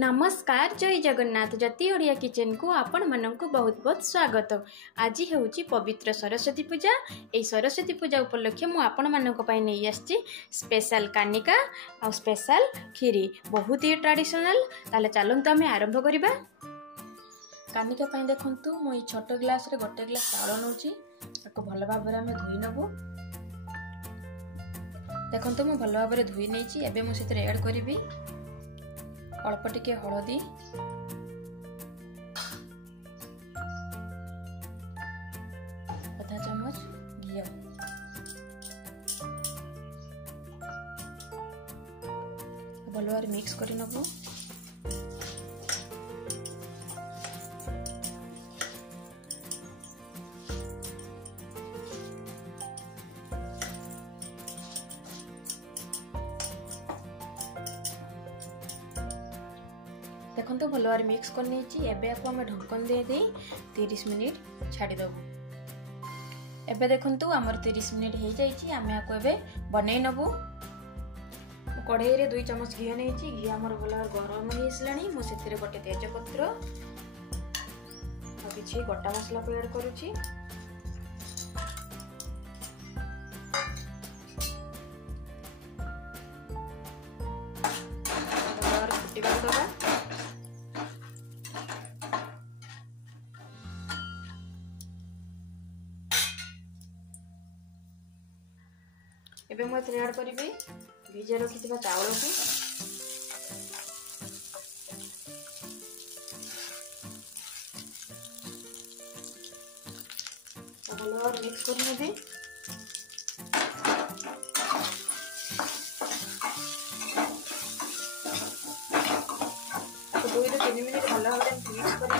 नमस्कार जय जगन्नाथ जति ओडिया किचन को आपण मानक बहुत बहुत स्वागत। आज हूँ पवित्र सरस्वती पूजा। यही सरस्वती पूजा उपलक्षे मुझे आपण मानक नहीं आसी स्पेशल कानिका और स्पेशल खीरी बहुत ही ट्रेडिशनल। ताले चलते आम आरंभ करवा। कानिका देखु मुझे छोट ग्लास रे गोटे ग्लास चाउल नौ भल भाव में धोई नबू। देखो मुझे भल भाव धोई नहीं एवं मुझे ऐड करी अल्प टिके हलदी आधा चम्मच घी भल भाव मिक्स कर नबू। देखो तो भल भाव मिक्स कर आम ढक्कन दे 30 मिनिट छाड़देबू। एबे देखु आमर 30 मिनिट हो जाइए। आम या बन नबू। कढ़ाई रे 2 चम्मच घी नहीं घी आमर भल भाव गरम हो आसला। मुझे गोटे तेजपत्र और किसी गोटा मसला को ऐड करुच्ची। फुटा दबा। एबे मुझे ऐड करी भिजे रखी चावल को भल भाव मिक्स कर 2 से 3 मिनट भल भाव मिक्स कर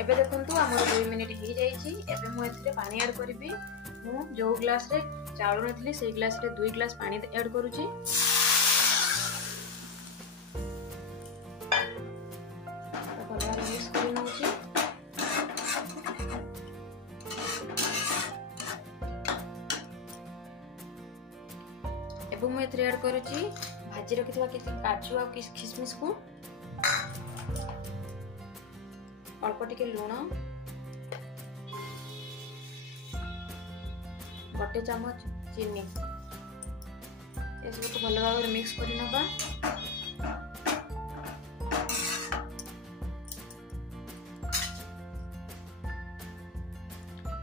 एबे देखंतु हमर 2 मिनिट हो जाइए। एबे मु एथिरे पानी ऐड करबी। मु जो ग्लास रे चावल नथली से ग्लास रे 2 ग्लास पानी ऐड करूची। भल मिक्स कर नउची। एबे मु एथिरे ऐड करूची भाजी रखितबा किछि काजू आ किशमिश को अल्प टिके लुण गोटे चम्मच चीनी सब भल भाव मिक्स कर नबा।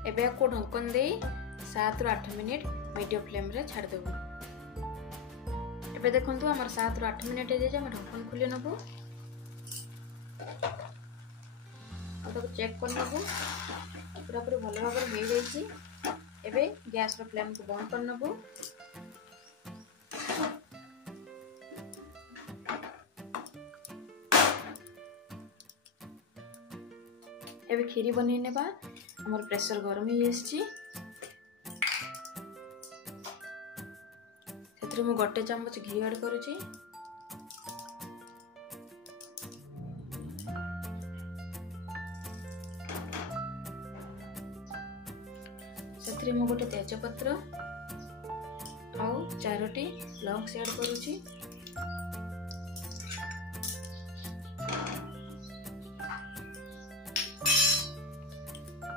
एबे को ढक्कन दे 7 ରୁ 8 मिनिट मीडियम फ्लेम रे छाड़ देबू। एबे देखंतु हमर 7 ରୁ 8 मिनिट जे हम ढक्कन खुले नबू। चेक कर नबू पूरा पूरी भल भाव हो जाइए। एबे गैस रो फ्लेम को बंद कर नबू। एबे खीरी बनै नेबा। हमर प्रेशर गरम हो आछि। सेतरे मु गोटे चम्मच घी ऐड करूची। से मु गोटे तेजपत्र और 4टी लौंग ऐड करूची।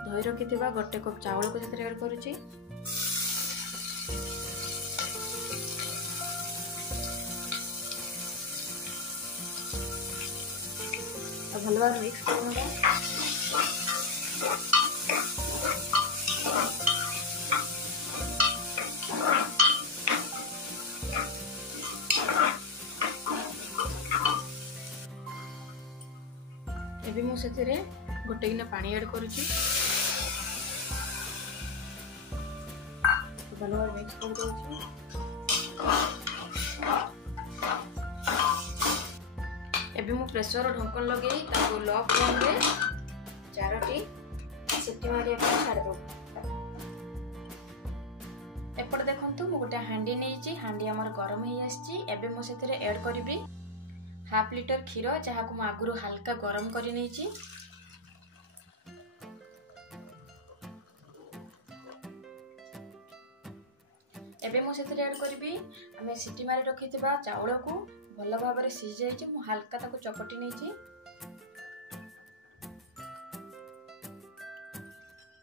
धोई रखी गोटे कप चावल को से ऐड करूची। भल भाव मिक्स कर एबे मु सेथिरे गोटे गिना पानी ऐड करूची। भल भाव मिक्स कर दउची। एबे मु प्रेशर ढक्कन लगे ताको लो फ्लेम रे 4टी सीटी मारिया पर छाड़ दउ। एपट देखंतु मु गोटे हांडी नेइची। हांडी हमर गरम हो आछि। एबे मु सेथिरे ऐड करबी हाफ लिटर क्षीर जहाँ को आगुरी हल्का गरम कर नहीं एबे मु सेतरे ऐड करबी आमे सिटी मारी रखिथिबा चाउल को भल भाव में सीझ जाइए। मु हल्का ताको चकटी नहीं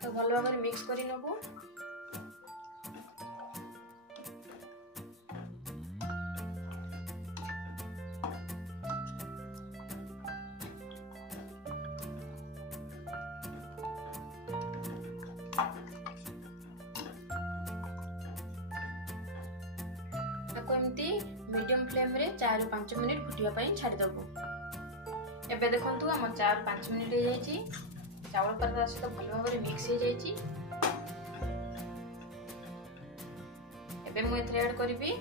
तो भल भाव में मिक्स कर नबू। एमती मीडियम फ्लेम रे 4-5 मिनिट फुटिया छाड़ी देबू। एबे देखंतु हम 4-5 मिनिट हो जाइए। चावल पराठा सहित भल भाव में मिक्स हो जाइए। एबे मु एथरे ऐड करबी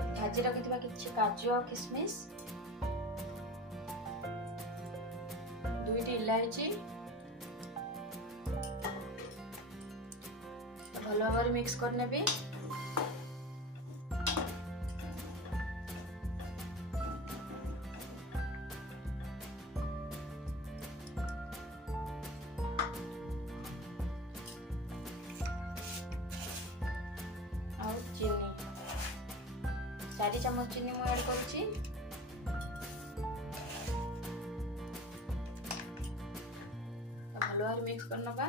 भाजी रखिथिबा किछि काजू और किशमिश, 2टी इलायची भल भाव में मिक्स कर नेबी। चीनी 4 चम्मच चीनी मु ऐड करूची। भल भाव मिक्स कर नबा।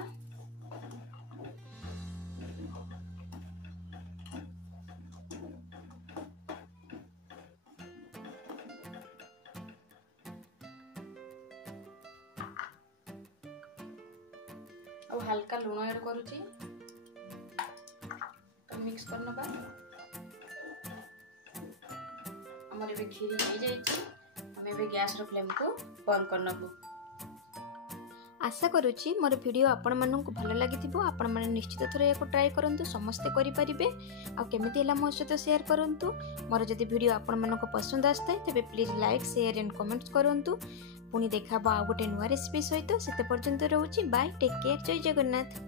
और हल्का लूण ऐड करूची तो मिक्स कर नबा। हमर एबे खीरी हो जाइए। हम एबे गैस रो फ्लेम को बंद कर नबू। आशा करुच्ची मोर वीडियो आपण मानक भल लगी। आपण मैंने निश्चित थर या ट्राए करूँ, समस्ते करें। आमती है मो सहित शेयर करूँ। मोर जदि वीडियो आपण मानक पसंद आसता है तेज please like share and comments करूँ। पुणी देखा आ गोटे नुआ रेसिपी सहित से पर्यंत रोची। बाय, टेक केयर, जय जगन्नाथ।